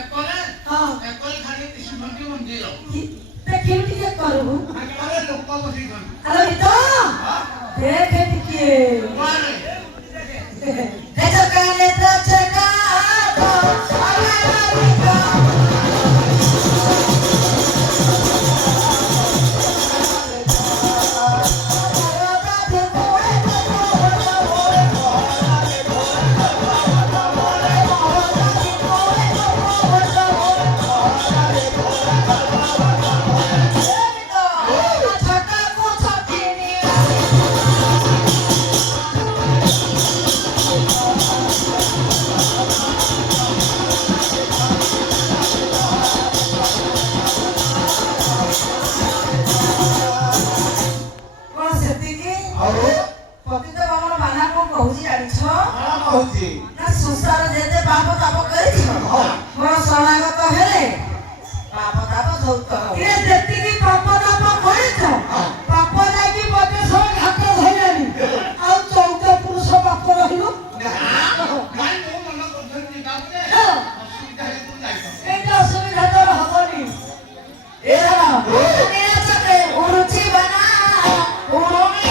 একরে হ্যাঁ একরে খালি কৃষ্ণটি মন্দির দেখিম টিকে করবো একরে লোক বসি খান আলো তো দেখে টিকে মারে দেখো কানে তো চকা তো আলারি তো না সংসার যেতে পাপ তাপ করেছ মোর শরণাগত হেলে পাপ তাপ ধৌত এ যেতিকি পাপ তাপ করেছ পাপ যাইকি মতে সব ঘাত ধইলানি আর 14 পুরুষ পাপ রহিল গাই মো মন করছনি কাপে অসুবিধা হে তুই যাইছ এইটা অসুবিধা তো হবনি এ না তুমি আছে উরুচি বানা উরুমি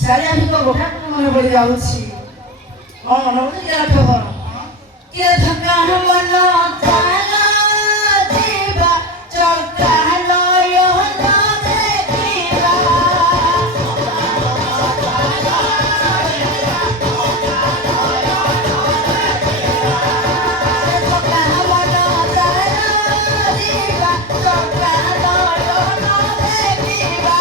সে যাচ্ছি মনে বলে গেল খবর কে থাকা হল চালা দিবা চলকা লয় না দেখিবা থাকা হল চালা দিবা চলকা লয় না দেখিবা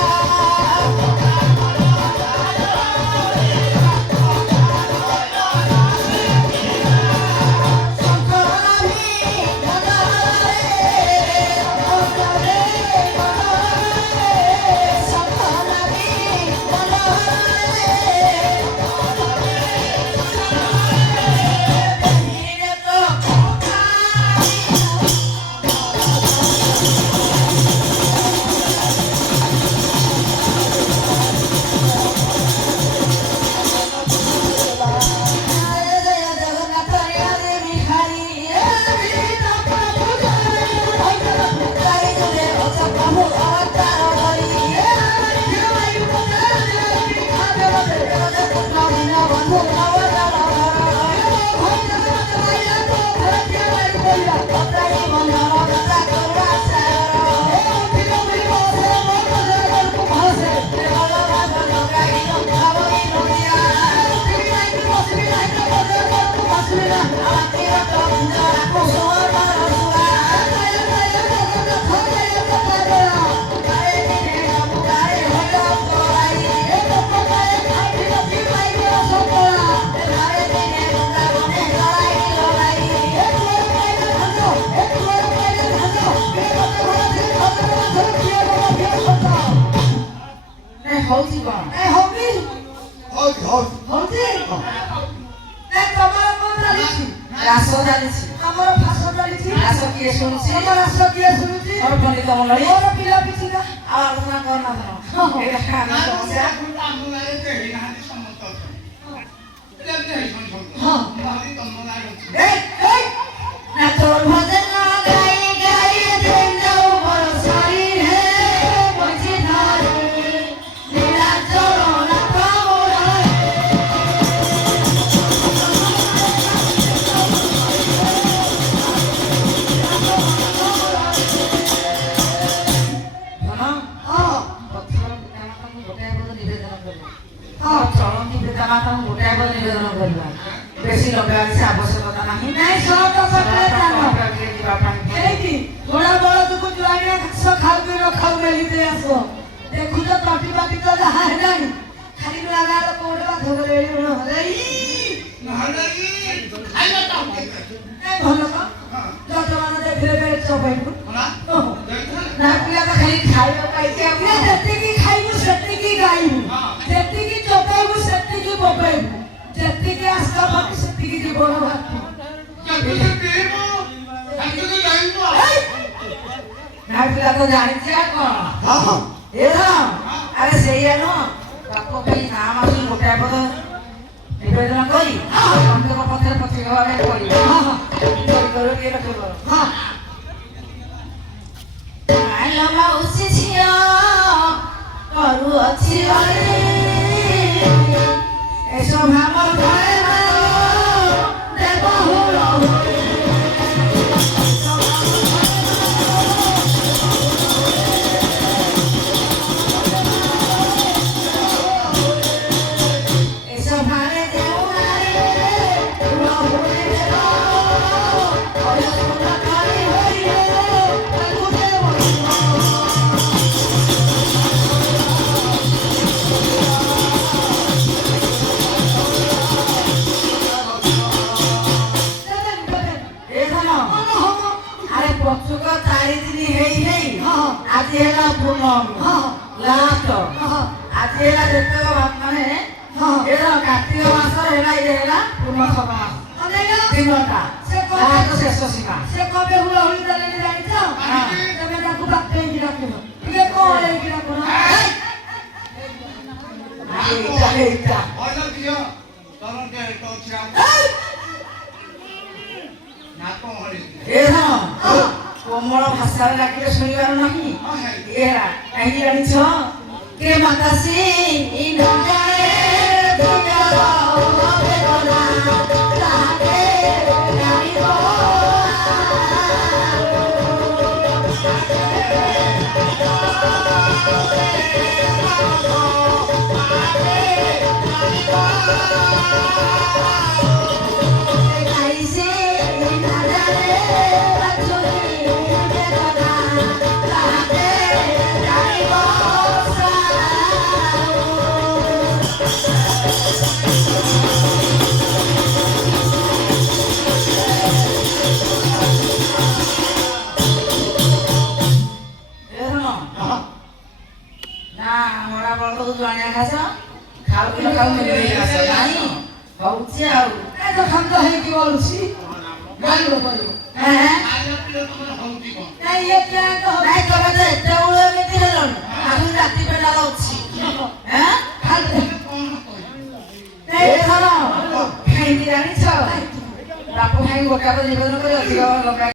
ଚଳନ୍ତି ପିତାମାତାଙ୍କୁ ଗୋଟାଏ ପଦ ନିବେଦନ କରିବା ବେଶୀ ଲଗାଇବା କିଛି ଆବଶ୍ୟକତା ନାହିଁ। ନାଇଁ ସତ ସତରେ ଜାନ ଯିବା ପାଇଁ ଏଇଠି ଘୋଡ଼ା ବଳଦକୁ ଜୁଆଣିଆ ଘାସ ଖାଉ କି ନ ଖାଉ ମେଲିତେ ଆସ ଦେଖୁଛ ତଟି ପାଟି ତ ଯାହା ହେଲାଣି ଖାଲି ଲଗା ଲୋକ ଗୋଟେ ବାଧ୍ୟ କରି ନହେଲେ ଖାଇବା କାମ ଭଲ ତ ଯଜମାନ ଦେଖିଲେ ବେଳ ଚପାଇବୁ ହେଲା ନା ପିଲା ତ ଖାଲି ଖାଇବା ପାଇକି ଆମେ ଯେତିକି ଖାଇବୁ ସେତିକି ଗାଇବୁ ଯେତିକି ଚପାଇବୁ ସେତିକି ପକାଇବୁ ଯେତିକି ଆସ୍ଥା ପାଟି ସେତିକି ଜୀବନ ଭାବୁ କେତେ ପିଇବ କେତେ ଗାଇବ ନା ପିଲା ତ ଜାଣିଛି ଆଉ କଣ ଏ ଆରେ ସେଇଆ ନୁହଁ ବାପ ପାଇଁ ନାଁ ମାସୁ ଗୋଟାଏ ପଦ ନିବେଦନ କରି ଅନ୍ୟଙ୍କ ପଥରେ ପଛରେ ଘରେ ପଡ଼ିବ ଟିକେ ରଖିବ ମାଉସୀ ଝିଅ କରୁଅଛି ଏସବୁ ଆମର ଘରେ ଦେବ ପଛୁକ 4 ଦିନ ହେଇ ଆଜି ହେଲା ପୂର୍ଣ୍ଣମୀ ଲାଷ୍ଟ ଆଜି ହେଲା ଯେତେକ ମାନେ କାର୍ତ୍ତିକ ମାସର ହେଲା ପୂର୍ଣ୍ଣ ସମାସ ଦିନଟା ଶେଷ ସୀମା ସେ କବେ ହୁଳ ହୁଳି ଦେଲେନି ଜାଣିଛ ତମେ ତାକୁ ବାଟେଇକି ଡାକିବ ଟିକେ କଣ ହେଇକି ଡାକୁନ ଏଇଟା ଭଲ ଦିଅ ତର କେ ତ ଛିଆ ନା କଣ ହଳି କୋମଳ ଭାଷାରେ ଡାକିଲେ ଶୁଣିବାର ନାହିଁ ଏରା କାହିଁକି ଜାଣିଛ କେ ମାତାଶ୍ରୀ ଜୁଆଣିଆ ଘାସ ଖାଉ କି ଖାଉ ଘାସ ନାହିଁ ହଉଛି ଆଉ ଖଣ୍ଡ ହେଇକି ବଳୁଛି ଖାଇବା ପିଇବା ତମର ହଉଛି କଣ ନାଇଁ ଏ ପ୍ୟାଣ୍ଟ ନାଇଁ ତମେ ତ ଏତେ ବେଳୁ ଏମିତି ହେଲଣି ଆହୁରି ରାତି ବେଳାର ଅଛି କଣ କହିବି ଏଥର କାହିଁକି ଜାଣିଛ ବାପ ଭାଇ ଗୋଟାକ ନିବେଦନ କରି ଅଧିକ ଲଗା